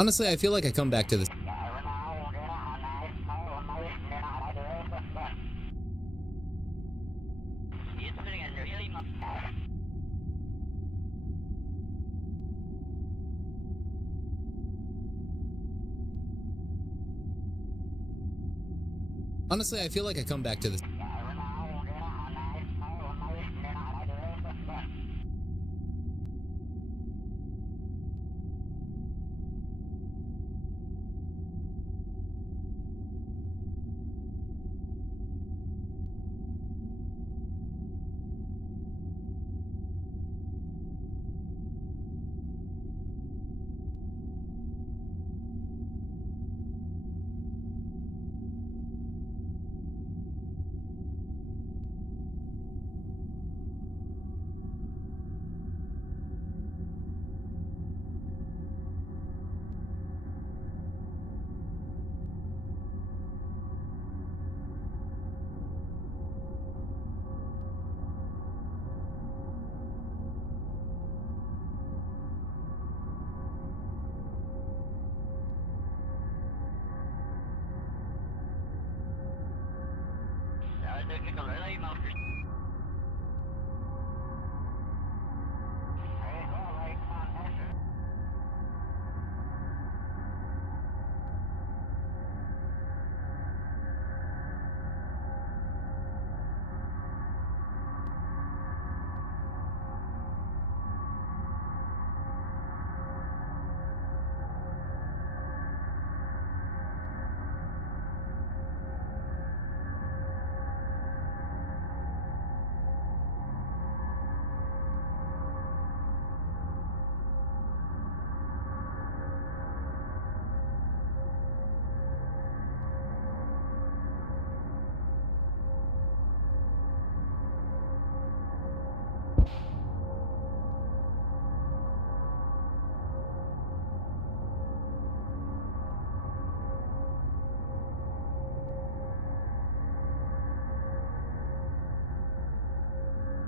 Honestly, I feel like I come back to this. Honestly, I feel like I come back to this.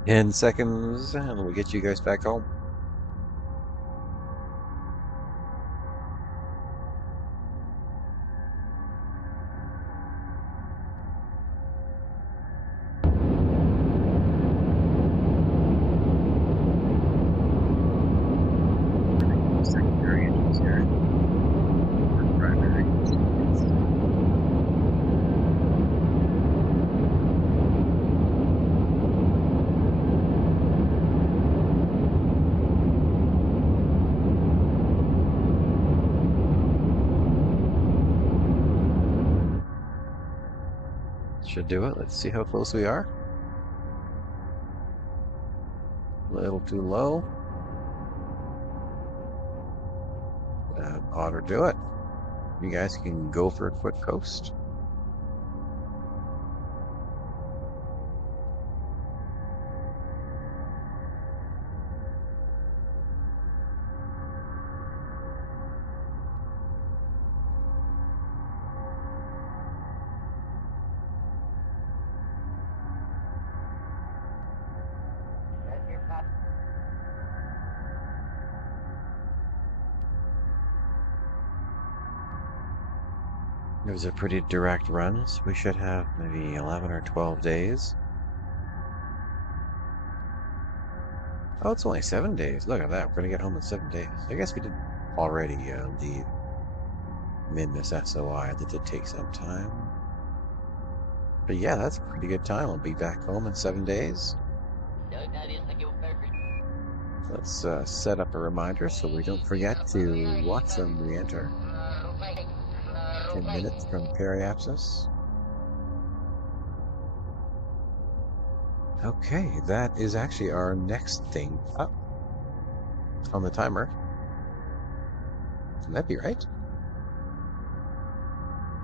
In seconds, and we'll get you guys back home. Secondary engines here. Primary. Should do it. Let's see how close we are. A little too low. That ought to do it. You guys can go for a quick coast. It was a pretty direct run, so we should have maybe 11 or 12 days. Oh, it's only 7 days. Look at that. We're going to get home in 7 days. I guess we did already leave mid this SOI. That did take some time. But yeah, that's a pretty good time. I'll be back home in 7 days. Let's set up a reminder so we don't forget to watch them re-enter. 10 minutes from periapsis. Okay, that is actually our next thing up on the timer. Can that be right?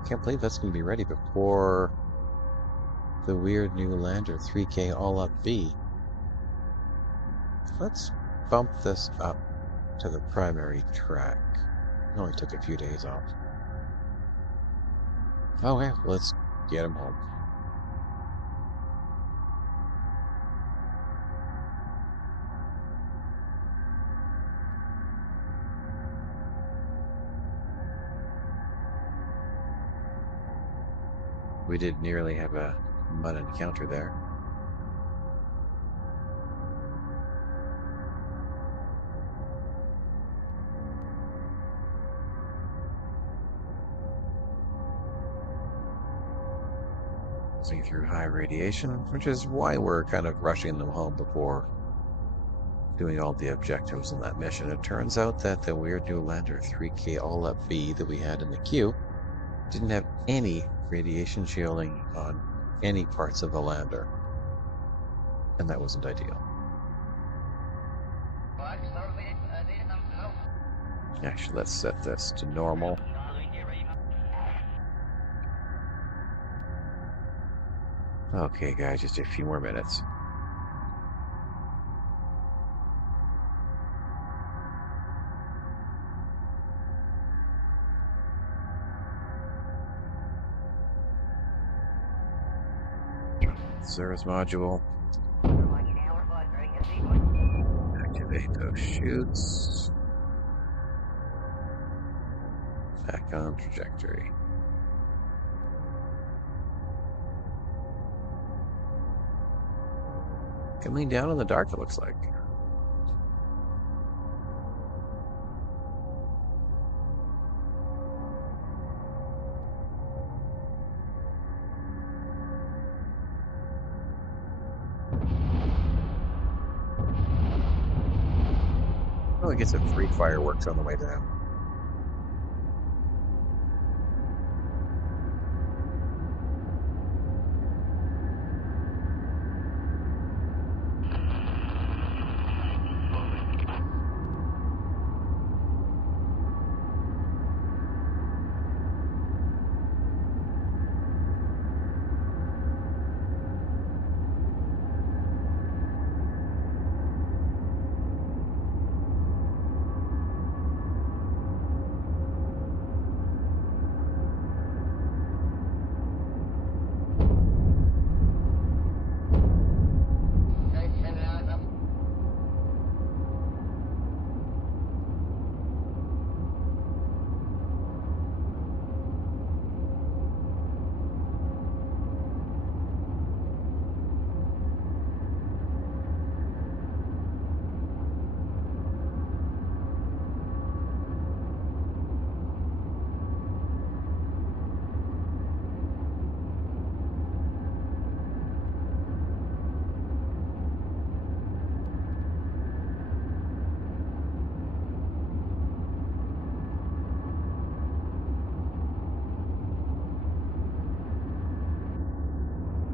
Can't believe that's going to be ready before the weird new lander 3K all up B. Let's bump this up to the primary track. It only took a few days off. Okay, let's get him home. We did nearly have a mud encounter there. See through high radiation, which is why we're kind of rushing them home before doing all the objectives in that mission. It turns out that the weird new lander 3K All Up B that we had in the queue didn't have any radiation shielding on any parts of the lander, and that wasn't ideal. Actually, let's set this to normal. Okay, guys, just a few more minutes. Service module. Activate those chutes. Back on trajectory. Coming down in the dark, it looks like. Oh, we get some free fireworks on the way down.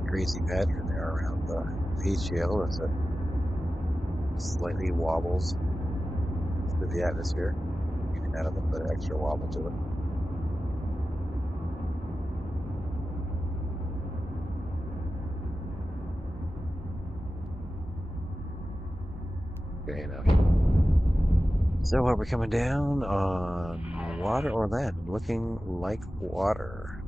Crazy pattern there around the PGL as it slightly wobbles through the atmosphere, giving that a little bit of extra wobble to it. Okay, enough. So are we coming down on water or land? Looking like water.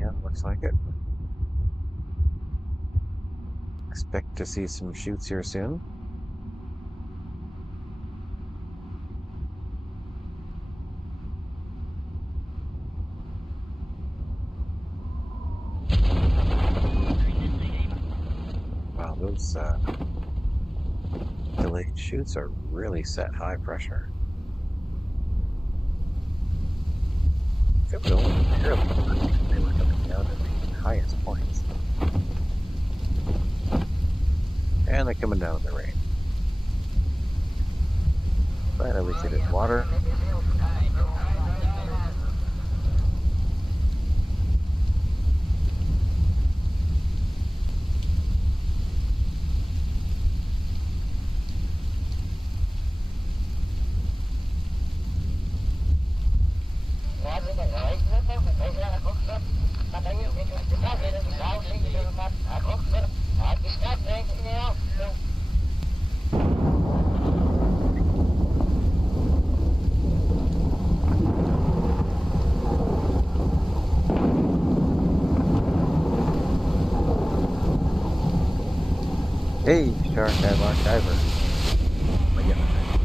Yeah, looks like it. Expect to see some shoots here soon. Wow, those delayed shoots are really set high pressure. I think we only barely they were coming down at the highest points. And they're coming down in the rain. But at least it is water. Hey, Shark Archiver. Am I getting it right?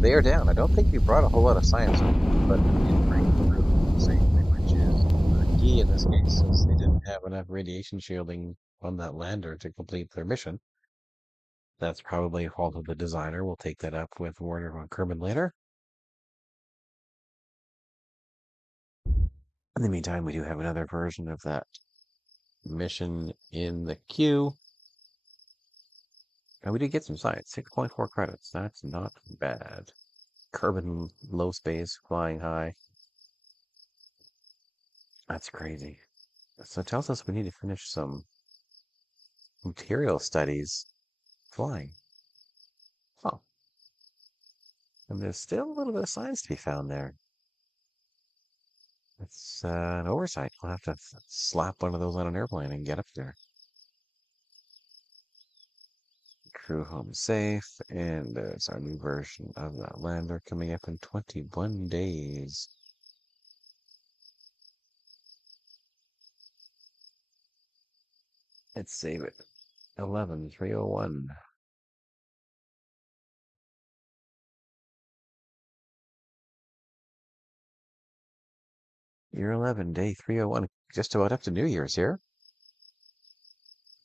They are down. I don't think we brought a whole lot of science with them, but we did bring really the same thing, which is key in this case, since they didn't have enough radiation shielding on that lander to complete their mission. That's probably a fault of the designer. We'll take that up with Warner von Kerman later. In the meantime, we do have another version of that mission in the queue. And we did get some science, 6.4 credits. That's not bad. Kerbin low space, flying high. That's crazy. So it tells us we need to finish some material studies flying. Oh, and there's still a little bit of science to be found there. It's an oversight. We'll have to slap one of those on an airplane and get up there. Crew home safe, and there's our new version of that lander coming up in 21 days. Let's save it. 11-301. Year 11, day 301. Just about up to New Year's here.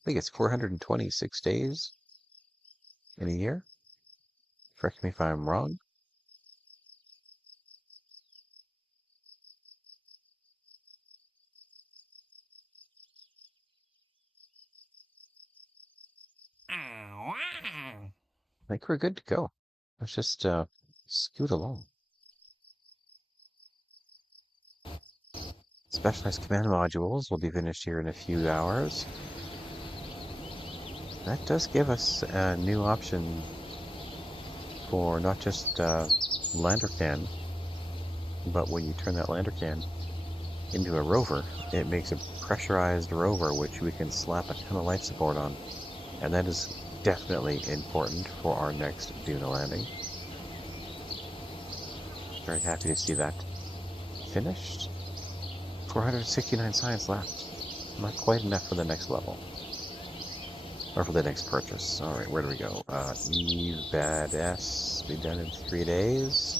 I think it's 426 days in a year. Correct me if I'm wrong. I think we're good to go. Let's just scoot along. Specialized command modules will be finished here in a few hours. That does give us a new option for not just lander can, but when you turn that lander can into a rover, it makes a pressurized rover which we can slap a ton of life support on. And that is definitely important for our next Duna landing. Very happy to see that finished. 469 science left. Not quite enough for the next level. Or for the next purchase. Alright, where do we go? Eve Badass. Be done in 3 days.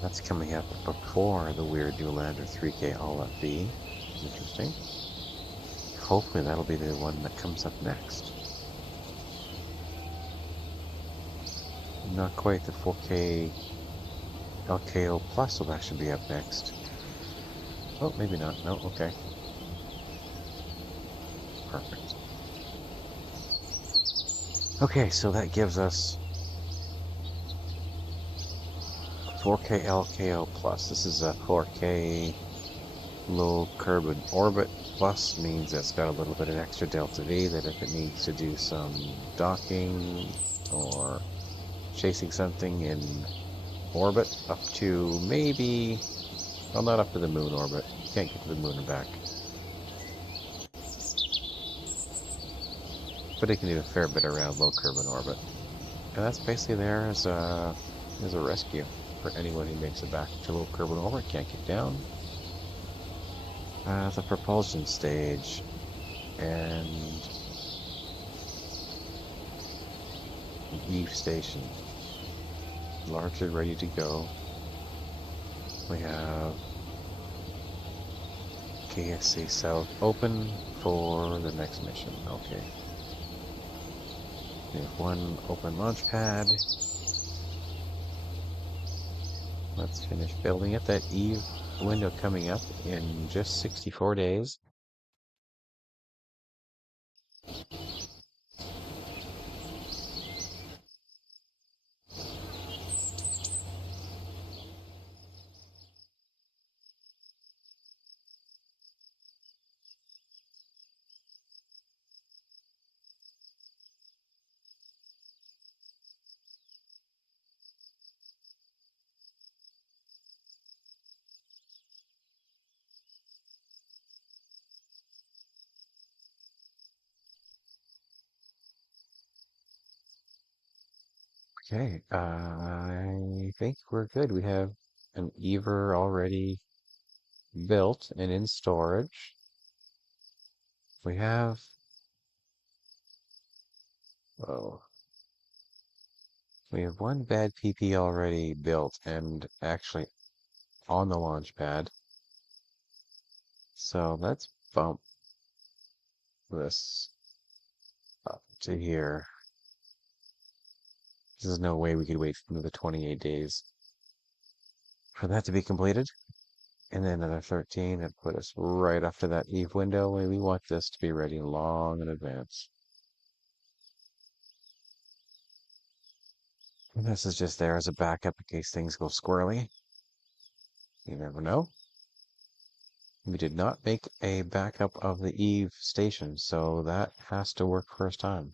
That's coming up before the weird new lander 3K All FB. Interesting. Hopefully that'll be the one that comes up next. Not quite. The 4K LKO Plus will actually be up next. Oh, maybe not. No, okay. Perfect. Okay, so that gives us 4K LKO Plus. This is a 4K low Kerbin orbit. Plus means it's got a little bit of extra delta V that if it needs to do some docking or chasing something in orbit up to maybe, well, not up to the moon orbit. Can't get to the moon and back. But it can do a fair bit around low Kerbin orbit. And that's basically there as a rescue for anyone who makes it back to low Kerbin orbit, can't get down. The propulsion stage and Eve station largely ready to go. We have KSC South open for the next mission. Okay. We have one open launch pad. Let's finish building it. That Eve window coming up in just 64 days. Okay, I think we're good. We have an Ever already built and in storage. We have, oh, we have one bad PP already built and actually on the launch pad. So let's bump this up to here. There's no way we could wait another 28 days for that to be completed. And then another 13 and put us right after that Eve window. We want this to be ready long in advance. And this is just there as a backup in case things go squirrely. You never know. We did not make a backup of the Eve station, so that has to work first time.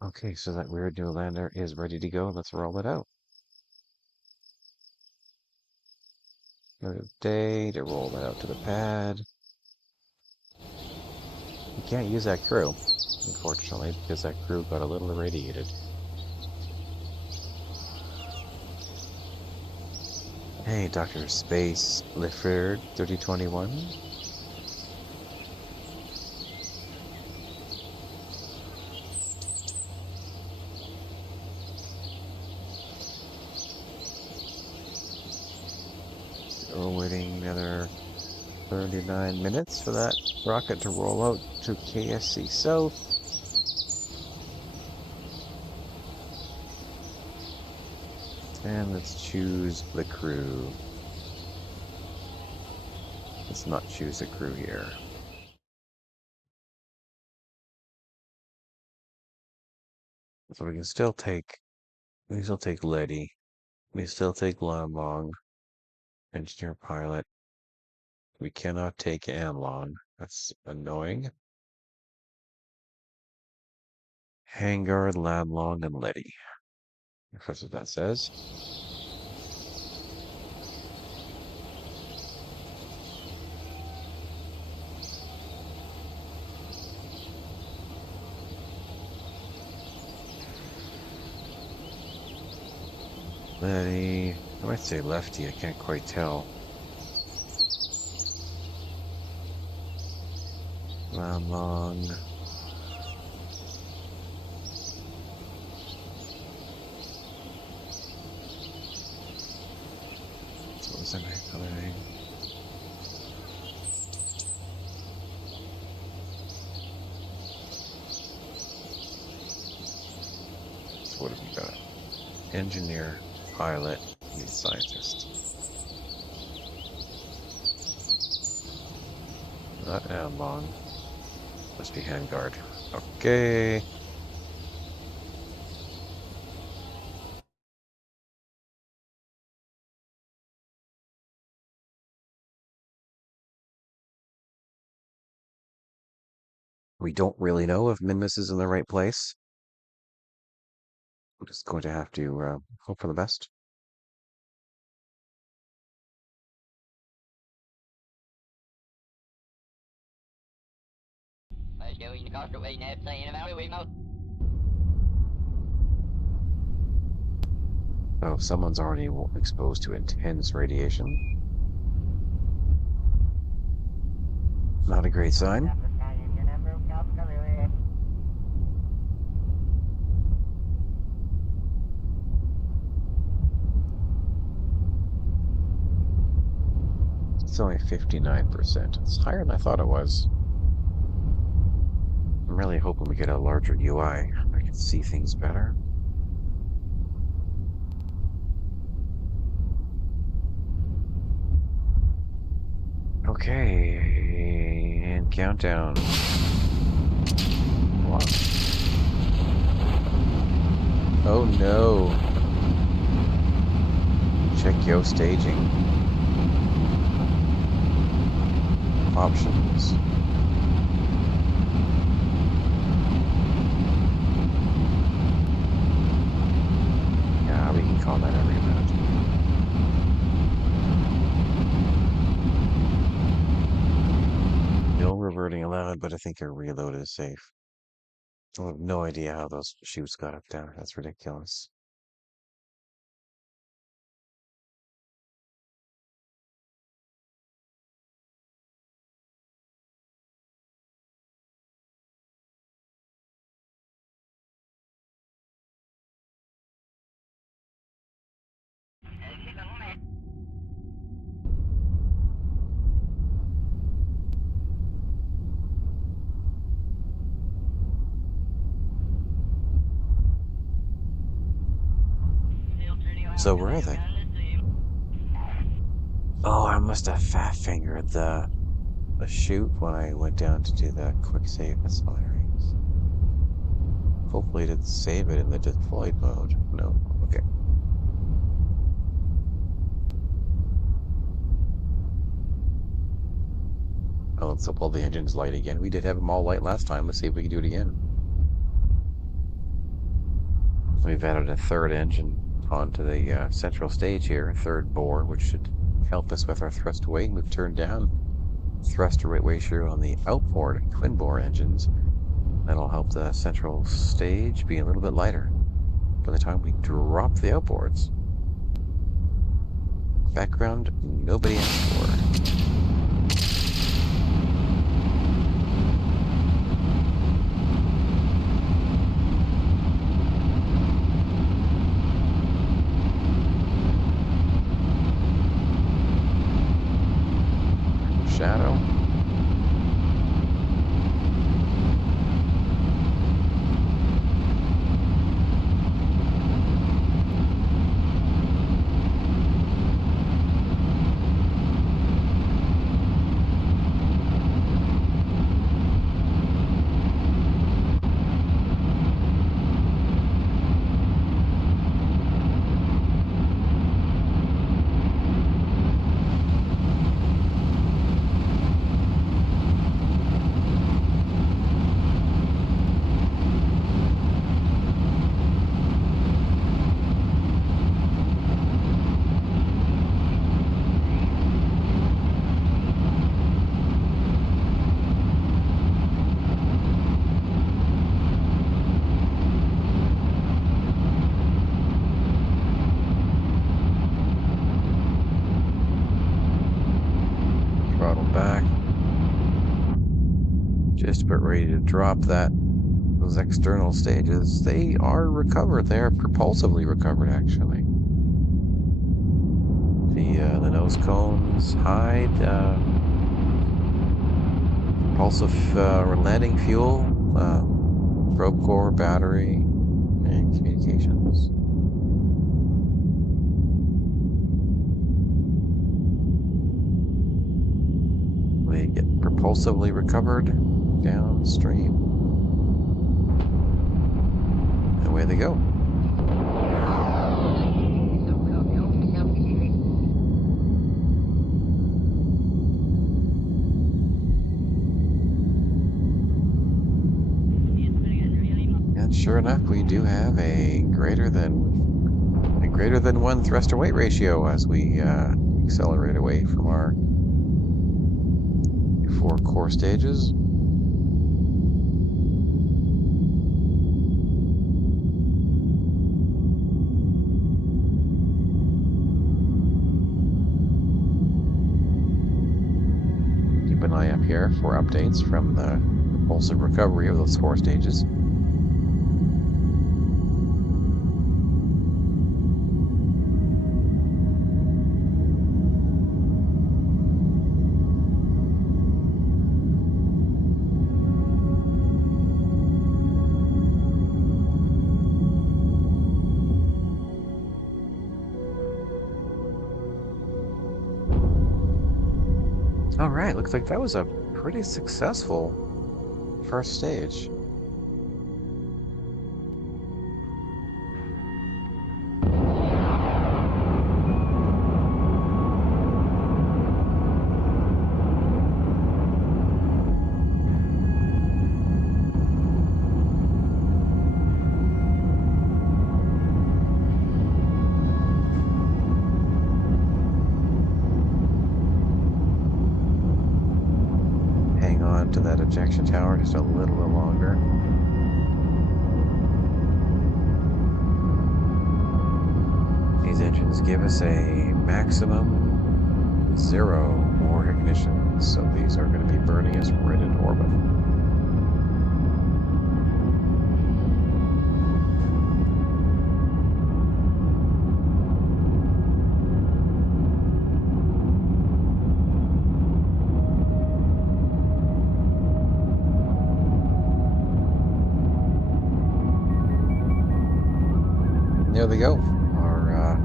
Okay, so that weird new lander is ready to go. Let's roll it out. Another day to roll that out to the pad. You can't use that crew, unfortunately, because that crew got a little irradiated. Hey, Dr. Space Lifford 3021. We're waiting another 39 minutes for that rocket to roll out to KSC South. And let's choose the crew. Let's not choose a crew here. So we can still take Letty. We still take Lamlong, engineer pilot. We cannot take Anlong. That's annoying. Hangard, Lamlong, and Letty. If that's what that says. Letty. I might say lefty, I can't quite tell. Lamlong. What was that other name? So what have we got? Engineer, pilot, lead scientist. Not Anlong. Must be handguard. Okay. We don't really know if Minmus is in the right place. I'm just going to have to hope for the best. Oh, someone's already exposed to intense radiation. Not a great sign. It's only 59%. It's higher than I thought it was. I'm really hoping we get a larger UI. I can see things better. Okay, and countdown. Wow. Oh no. Check yo staging. Options. Yeah, we can call that every minute. loud, but I think her reload is safe. I have no idea how those chutes got up there. That's ridiculous. So where are they? Oh, I must have fat fingered the chute when I went down to do the quick save. That's hilarious. Hopefully it didn't save it in the deployed mode. No. Okay. Oh, let's hope all the engines light again. We did have them all light last time. Let's see if we can do it again. We've added a third engine onto the central stage here, third bore, which should help us with our thrust weight. We've turned down thrust to weight ratio on the outboard twin bore engines. That'll help the central stage be a little bit lighter by the time we drop the outboards. Background nobody asked for. Shadow. Back. Just about ready to drop those external stages. They are recovered. They are propulsively recovered, actually. The nose cones hide propulsive landing fuel, probe core, battery, and communications. They get propulsively recovered downstream. And away they go. And sure enough, we do have a greater than 1 thrust to weight ratio as we accelerate away from our 4 core stages. Keep an eye up here for updates from the propulsive recovery of those 4 stages. All right, looks like that was a pretty successful first stage. Hang on out to that ejection tower just a little bit longer. These engines give us a maximum 0 more ignition, so these are going to be burning us right into orbit. There they go. Our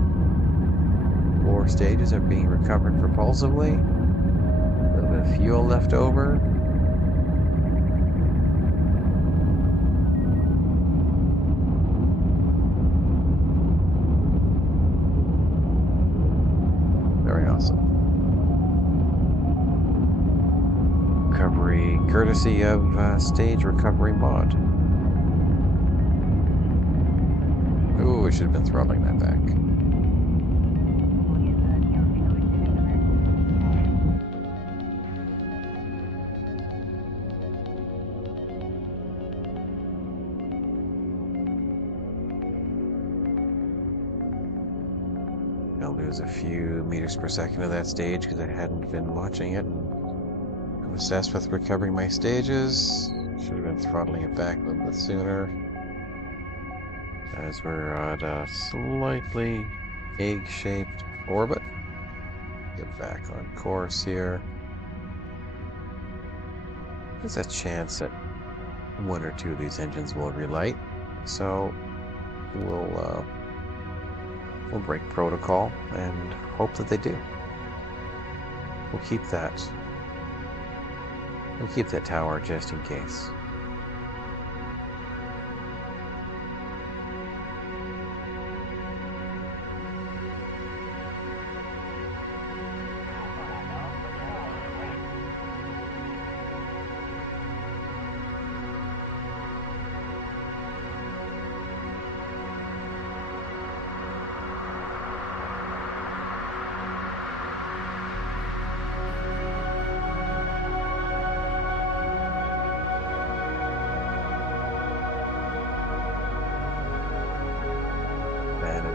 4 stages are being recovered propulsively. A little bit of fuel left over. Very awesome. Recovery courtesy of Stage Recovery Mod. Ooh, we should have been throttling that back. I'll lose a few meters per second of that stage because I hadn't been watching it and obsessed with recovering my stages. Should have been throttling it back a little bit sooner. As we're at a slightly egg-shaped orbit. Get back on course here. There's a chance that 1 or 2 of these engines will relight, so we'll break protocol and hope that they do. We'll keep that tower just in case.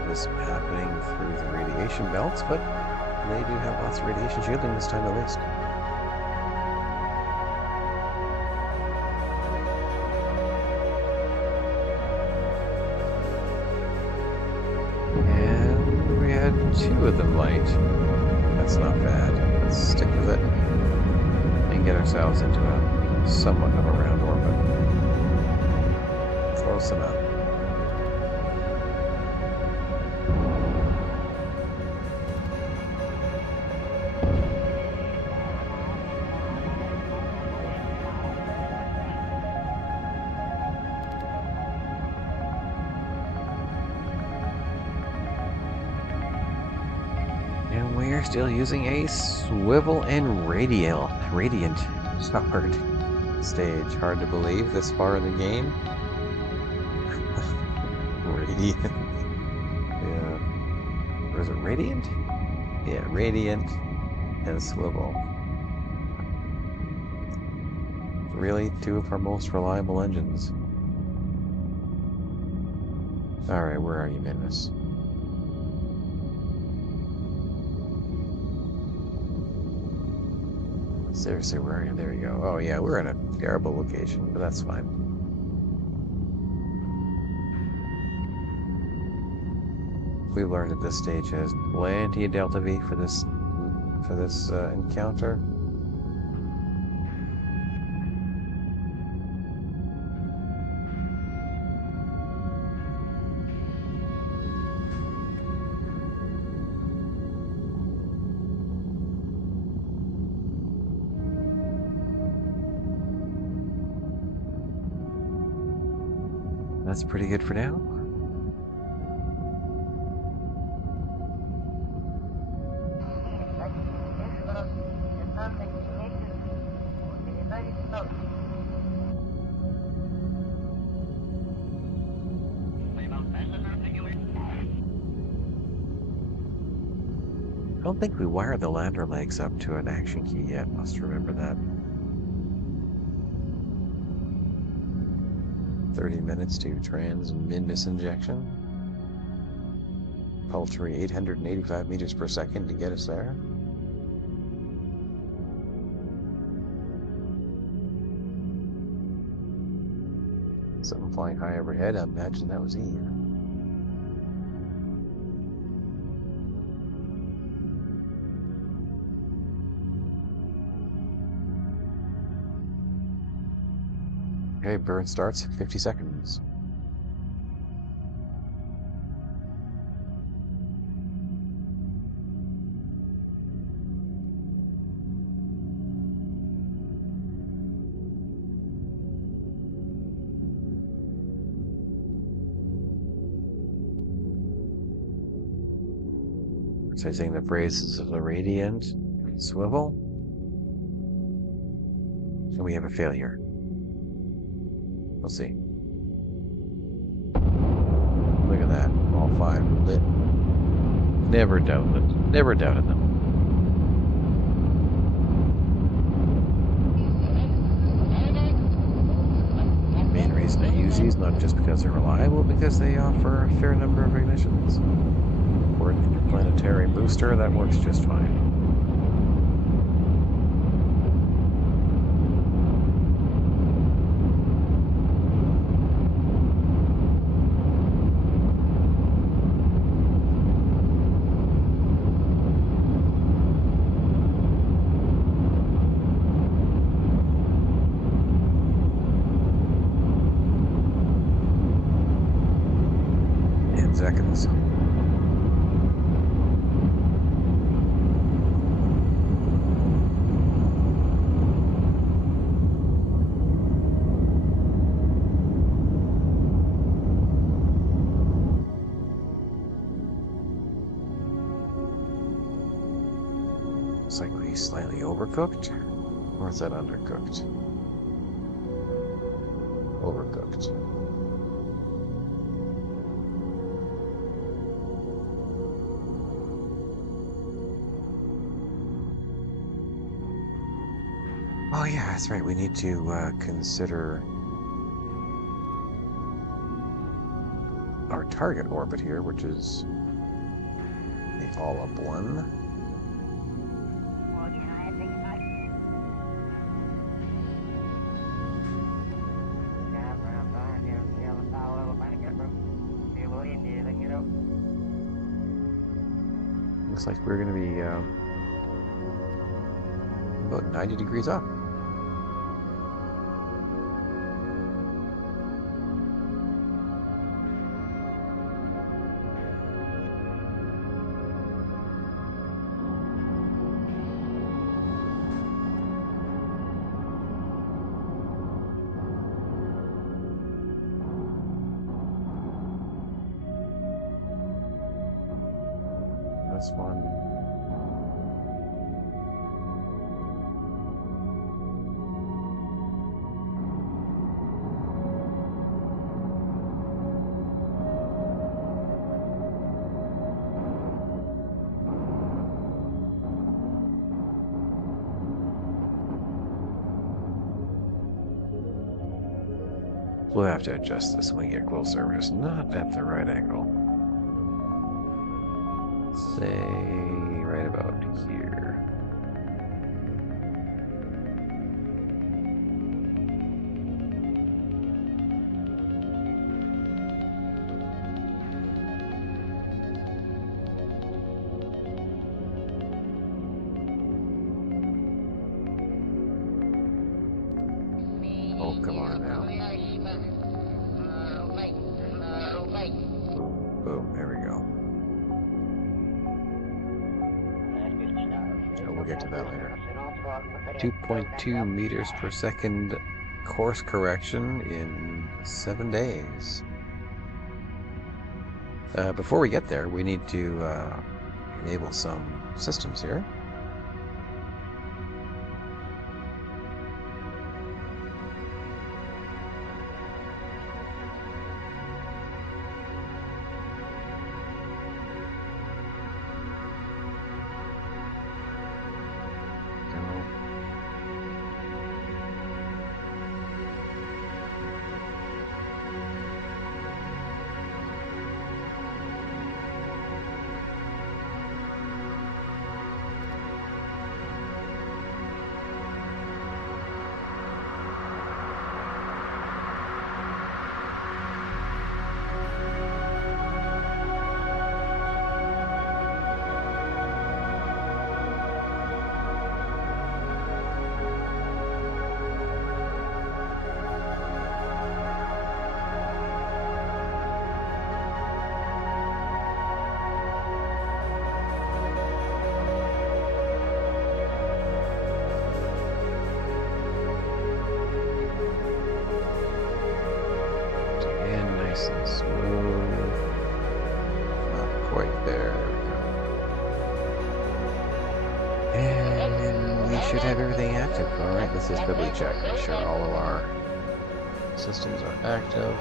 Is happening through the radiation belts, but they do have lots of radiation shielding this time at least. And we had 2 of them light. That's not bad. Let's stick with it and get ourselves into a somewhat of a round orbit. Close enough. And we're still using a swivel and radiant powered stage. Hard to believe this far in the game. Radiant. Yeah. Or is it radiant? Yeah, radiant and swivel. Really, 2 of our most reliable engines. Alright, where are you, Minmus? Seriously, where are you? There you go. Oh yeah, we're in a terrible location, but that's fine. We've learned that this stage has plenty of Delta V for this encounter. That's pretty good for now. I don't think we wired the lander legs up to an action key yet. Must remember that. 30 minutes to transmittus injection. Paltry 885 meters per second to get us there. Something flying high overhead. I imagine that was Eve. Okay, burn starts 50 seconds. So saying the phrases of the radiant swivel. And we have a failure. We'll see. Look at that. All 5 lit. Never doubted them. Never doubted them. The main reason I use these, not just because they're reliable, because they offer a fair number of ignitions. For an interplanetary booster, that works just fine. Seconds. Looks like we slightly overcooked, or is that undercooked? Overcooked. Oh yeah, that's right. We need to consider our target orbit here, which is the all-up one. Looks like we're going to be about 90 degrees up. This one. We'll have to adjust this when we get closer. It's not at the right angle. Say right about here. Oh, come on now. Boom, boom, there we go. We'll get to that later. 2.2 meters per second course correction in 7 days. Before we get there, we need to enable some systems here. Right there. And we should have everything active. Alright, let's just quickly check. Make sure all of our systems are active.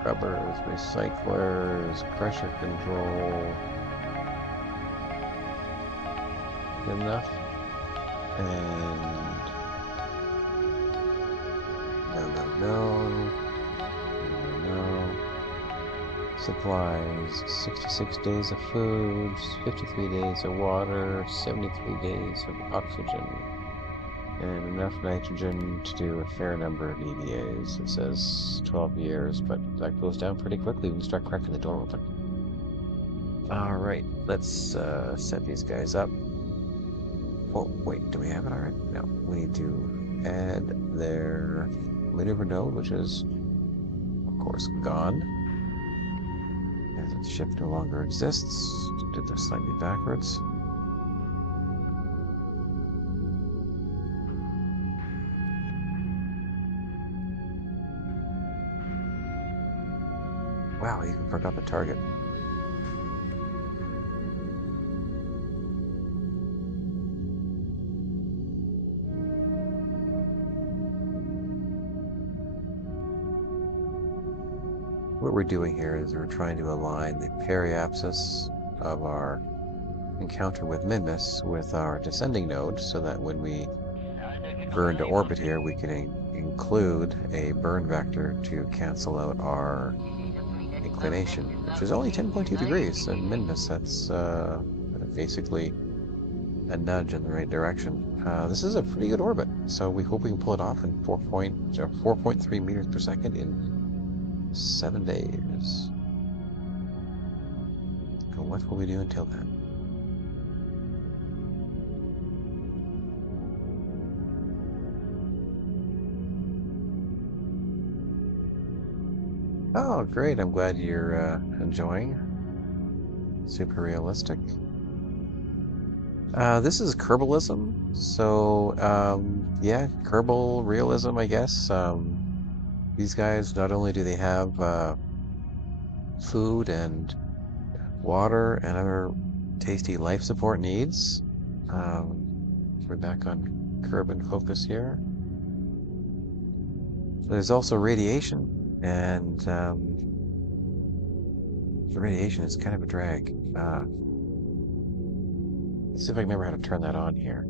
Scrubbers, recyclers, pressure control. Good enough. And no. Supplies, 66 days of food, 53 days of water, 73 days of oxygen, and enough nitrogen to do a fair number of EVAs. It says 12 years, but that goes down pretty quickly when you start cracking the door open. Alright, let's set these guys up. Oh, wait, do we have it already? No, we need to add their maneuver node, which is, of course, gone. As the ship no longer exists, did this slightly backwards. Wow, you forgot the target. What we're doing here is we're trying to align the periapsis of our encounter with Minmus with our descending node so that when we burn to orbit here, we can include a burn vector to cancel out our inclination, which is only 10.2 degrees. And Minmus, that's basically a nudge in the right direction. This is a pretty good orbit, so we hope we can pull it off in 4.3 meters per second in 7 days. So what will we do until then? Oh, great. I'm glad you're enjoying. Super realistic. This is Kerbalism. So, yeah, Kerbal realism, I guess. These guys, not only do they have food and water and other tasty life support needs. We're back on curb and focus here. There's also radiation, and the radiation is kind of a drag. Let's see if I can remember how to turn that on here.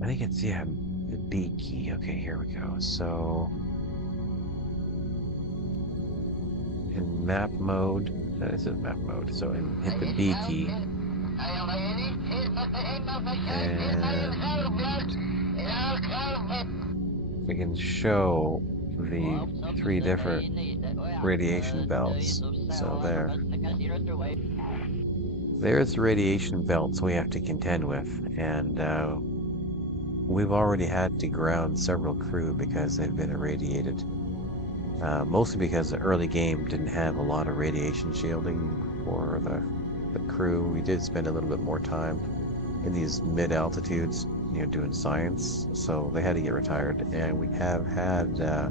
I think it's, yeah, the B key. Okay, here we go. So, in map mode, this is map mode. So, hit the B key. And we can show the 3 different radiation belts. So, there's the radiation belts we have to contend with. And, we've already had to ground several crew because they've been irradiated. Mostly because the early game didn't have a lot of radiation shielding for the crew. We did spend a little bit more time in these mid-altitudes, you know, doing science, so they had to get retired. And we have had a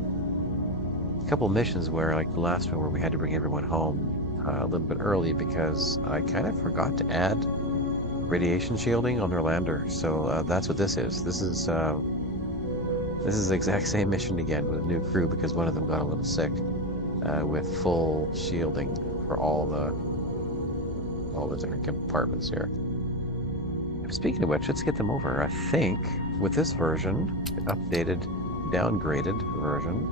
couple missions where, like the last one, where we had to bring everyone home a little bit early because I kind of forgot to add radiation shielding on their lander. So that's what this is. This is the exact same mission again with a new crew because one of them got a little sick, with full shielding for all the different compartments here. Speaking of which, let's get them over. I think with this version, updated, downgraded version,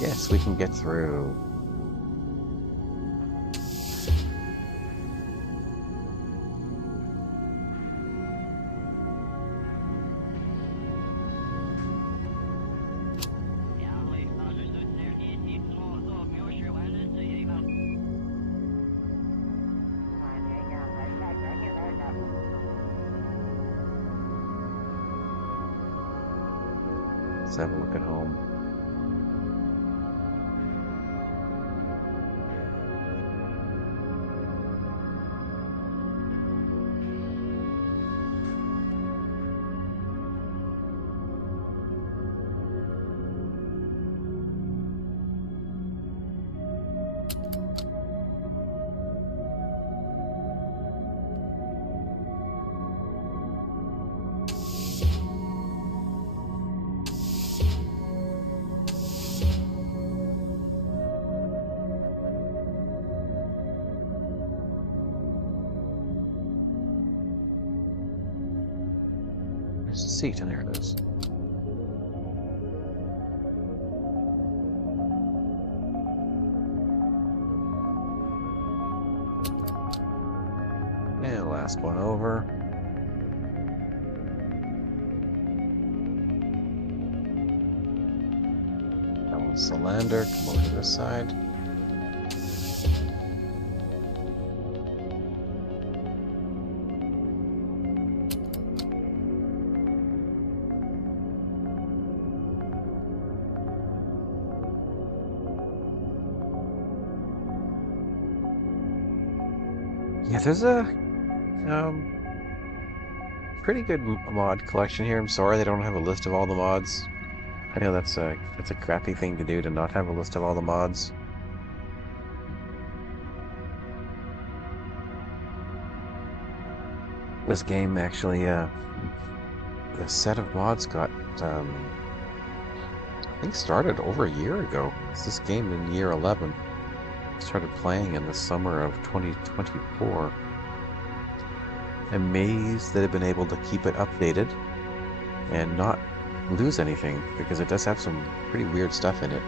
yes, we can get through. Let's have a look at home. There's a seat, and there it is. And last one over. That one's Salander. Come over to this side. Yeah, there's a pretty good mod collection here. I'm sorry they don't have a list of all the mods. I know that's a crappy thing to do, to not have a list of all the mods. This game actually, the set of mods got, I think started over a year ago. It's this game in year 11. Started playing in the summer of 2024. Amazed that I've been able to keep it updated and not lose anything, because it does have some pretty weird stuff in it.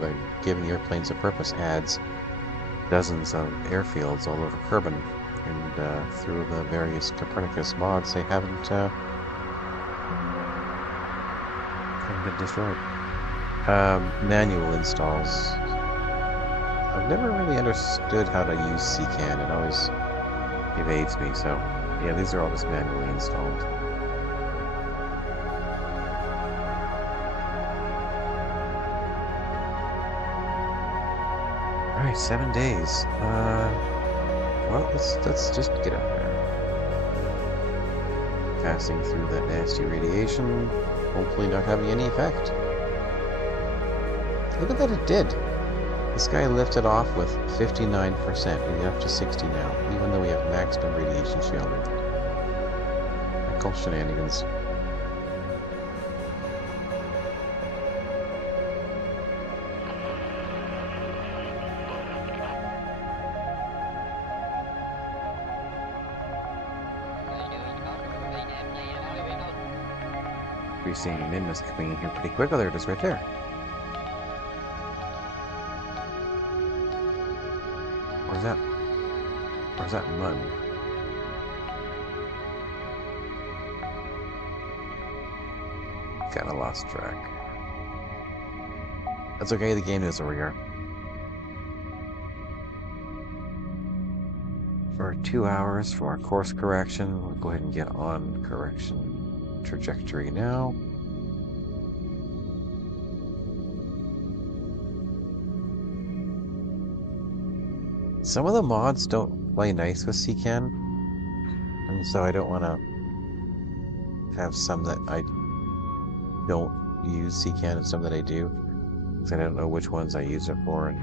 Like giving airplanes a purpose adds dozens of airfields all over Kerbin, and through the various Copernicus mods they haven't been destroyed. Manual installs. I've never really understood how to use CCAN. It always evades me, so yeah, these are all just manually installed. Alright, 7 days. Well, let's just get up there. Passing through that nasty radiation, hopefully not having any effect. Look at that, it did. This guy lifted off with 59%, and up to 60 now, even though we have maximum radiation shielding. I call shenanigans. We're seeing Minmus coming in here pretty quick. Oh, there it is right there. Where's that mud? Kinda lost track. That's okay, the game is where we are. For 2 hours for our course correction, we'll go ahead and get on correction trajectory now. Some of the mods don't play nice with CCAN, and so I don't want to have some that I don't use CCAN and some that I do, because I don't know which ones I use it for, and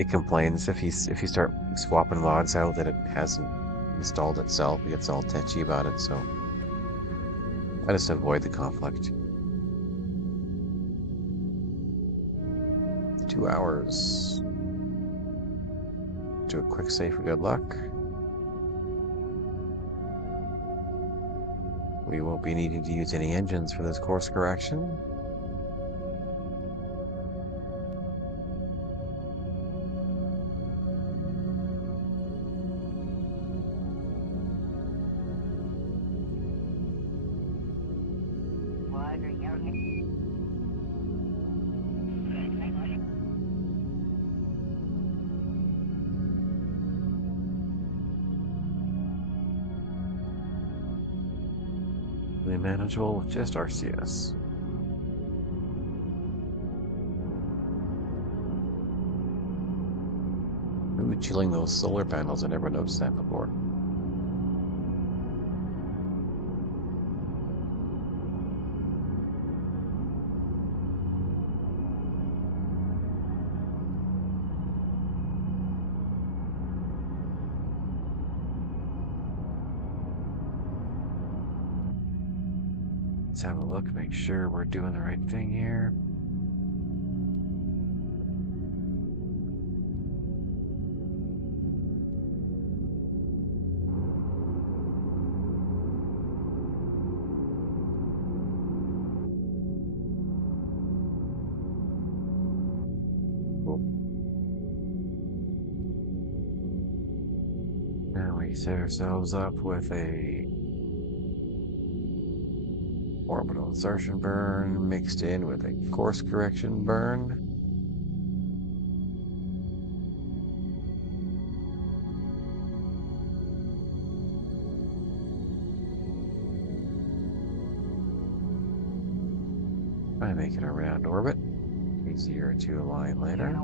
it complains if you start swapping mods out that it hasn't installed itself. It gets all tetchy about it, so I just avoid the conflict. 2 hours. Do a quick save for good luck. We won't be needing to use any engines for this course correction. Really manageable with just RCS. Ooh, chilling those solar panels, I never noticed that before. Let's have a look, make sure we're doing the right thing here. Now we set ourselves up with a orbital insertion burn mixed in with a course correction burn. Try make it around orbit. Easier to align later.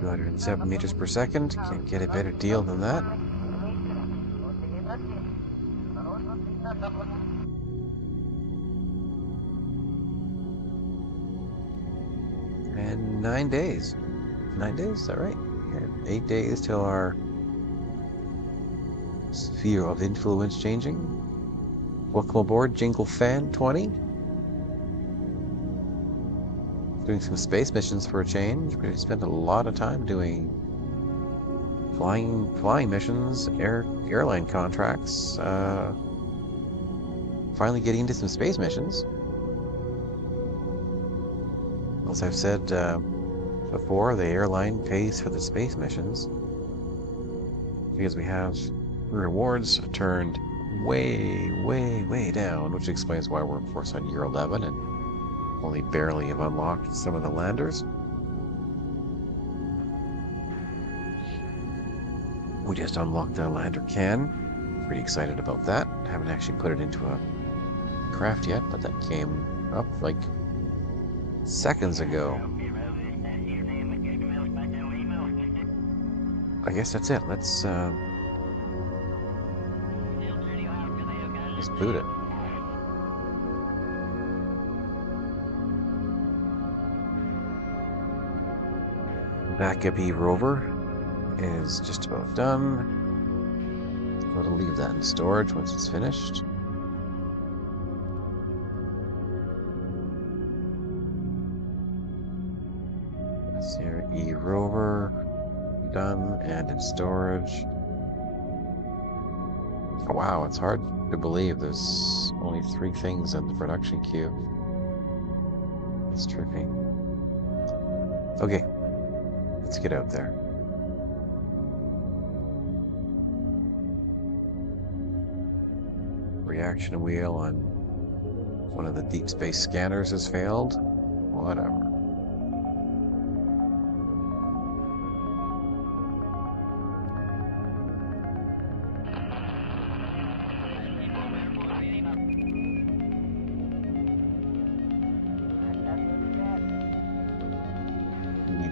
207 meters per second. Can't get a better deal than that. And 9 days. 9 days, is that right? Yeah, 8 days till our sphere of influence changing. Welcome aboard, Jingle Fan 20. Doing some space missions for a change. We spent a lot of time doing flying missions, airline contracts. Finally getting into some space missions. As I've said before, the airline pays for the space missions because we have rewards turned way down, which explains why we're, of course, on year 11 and only barely have unlocked some of the landers. We just unlocked the lander can. Pretty excited about that. Haven't actually put it into a craft yet, but that came up like seconds ago. I guess that's it. Let's boot it. Backup E rover is just about done. We'll leave that in storage once it's finished. That's your E rover done and in storage. Oh, wow, it's hard to believe there's only 3 things in the production queue. It's trippy. Okay. Let's get out there. Reaction wheel on one of the deep space scanners has failed. Whatever.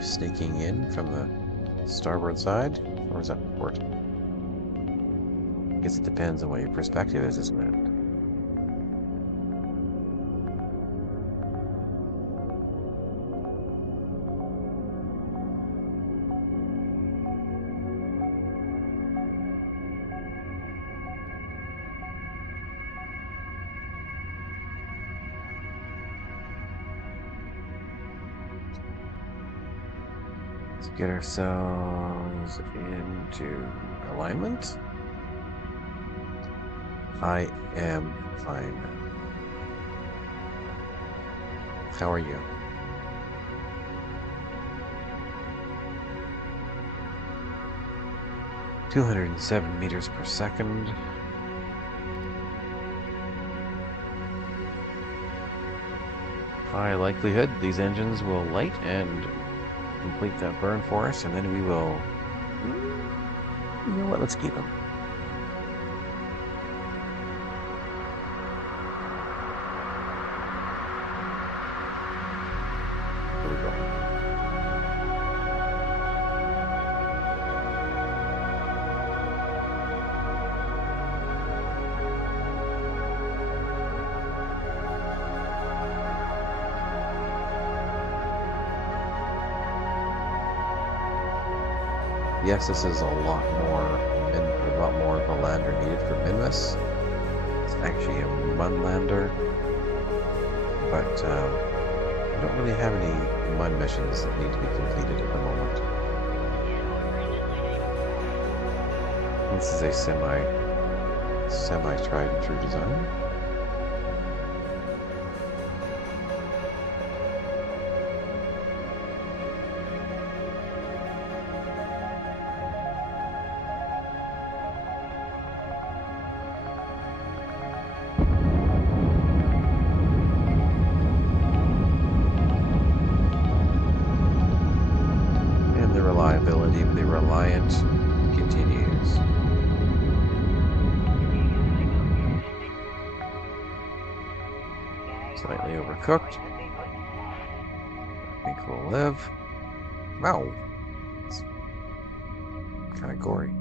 Sneaking in from the starboard side, or is that port? I guess it depends on what your perspective is, isn't it? Get ourselves into alignment. I am fine. How are you? (207 meters per second). High likelihood these engines will light and complete that burn for us, and then we will... You know what? Let's keep him. Here we go. Yes, this is a lot more of a lander needed for Minmus. It's actually a Mun lander, but I don't really have any Mun missions that need to be completed at the moment. This is a semi tried and true design. Reliability of the Reliant continues. Slightly overcooked. I think we'll live. Wow. It's kind of gory.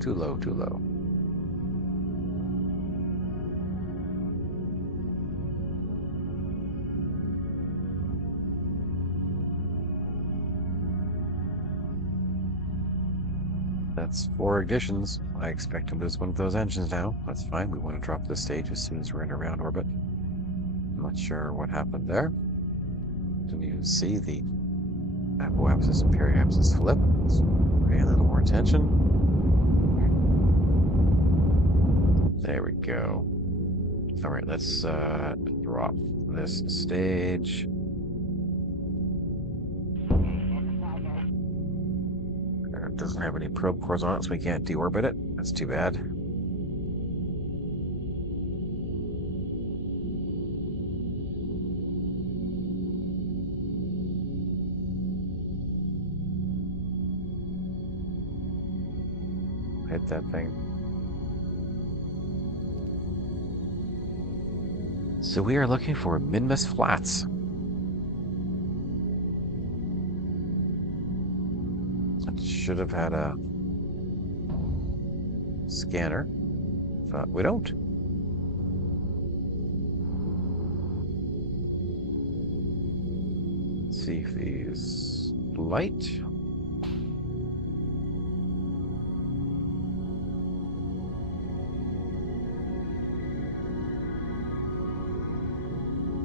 Too low, too low. That's 4 ignitions. I expect to lose one of those engines now. That's fine. We want to drop this stage as soon as we're in a round orbit. I'm not sure what happened there. Didn't even see the apoapsis and periapsis flip. Let's pay a little more attention. There we go. Alright, let's drop this stage. It doesn't have any probe cores on it, so we can't deorbit it. That's too bad. Hit that thing. So we are looking for Minmus Flats. It should have had a scanner, but we don't. Let's see if he's light.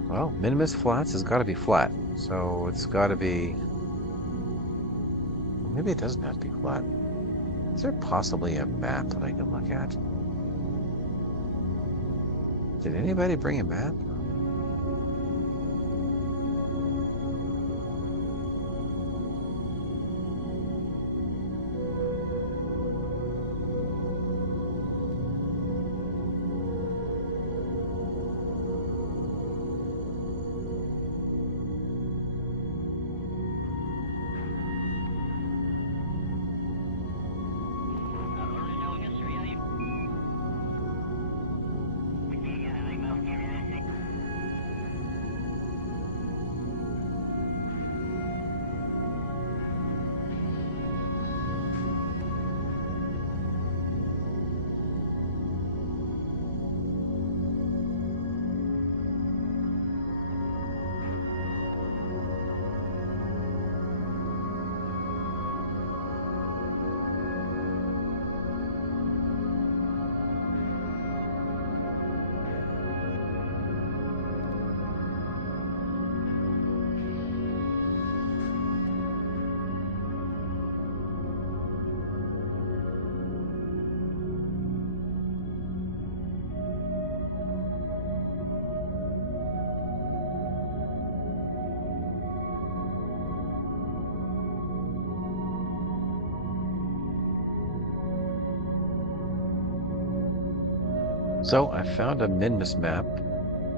Well, Minimus Flats has got to be flat, so it's got to be... Maybe it doesn't have to be flat. Is there possibly a map that I can look at? Did anybody bring a map? So I found a Minmus map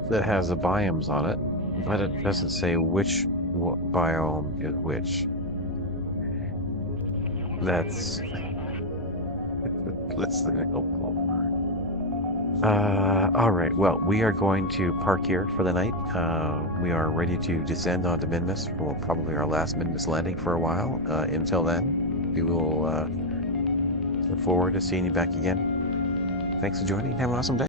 that has the biomes on it, but it doesn't say which biome is which. That's less than helpful. All right. Well, we are going to park here for the night. We are ready to descend onto Minmus for probably our last Minmus landing for a while. Until then, we will look forward to seeing you back again. Thanks for joining. Have an awesome day.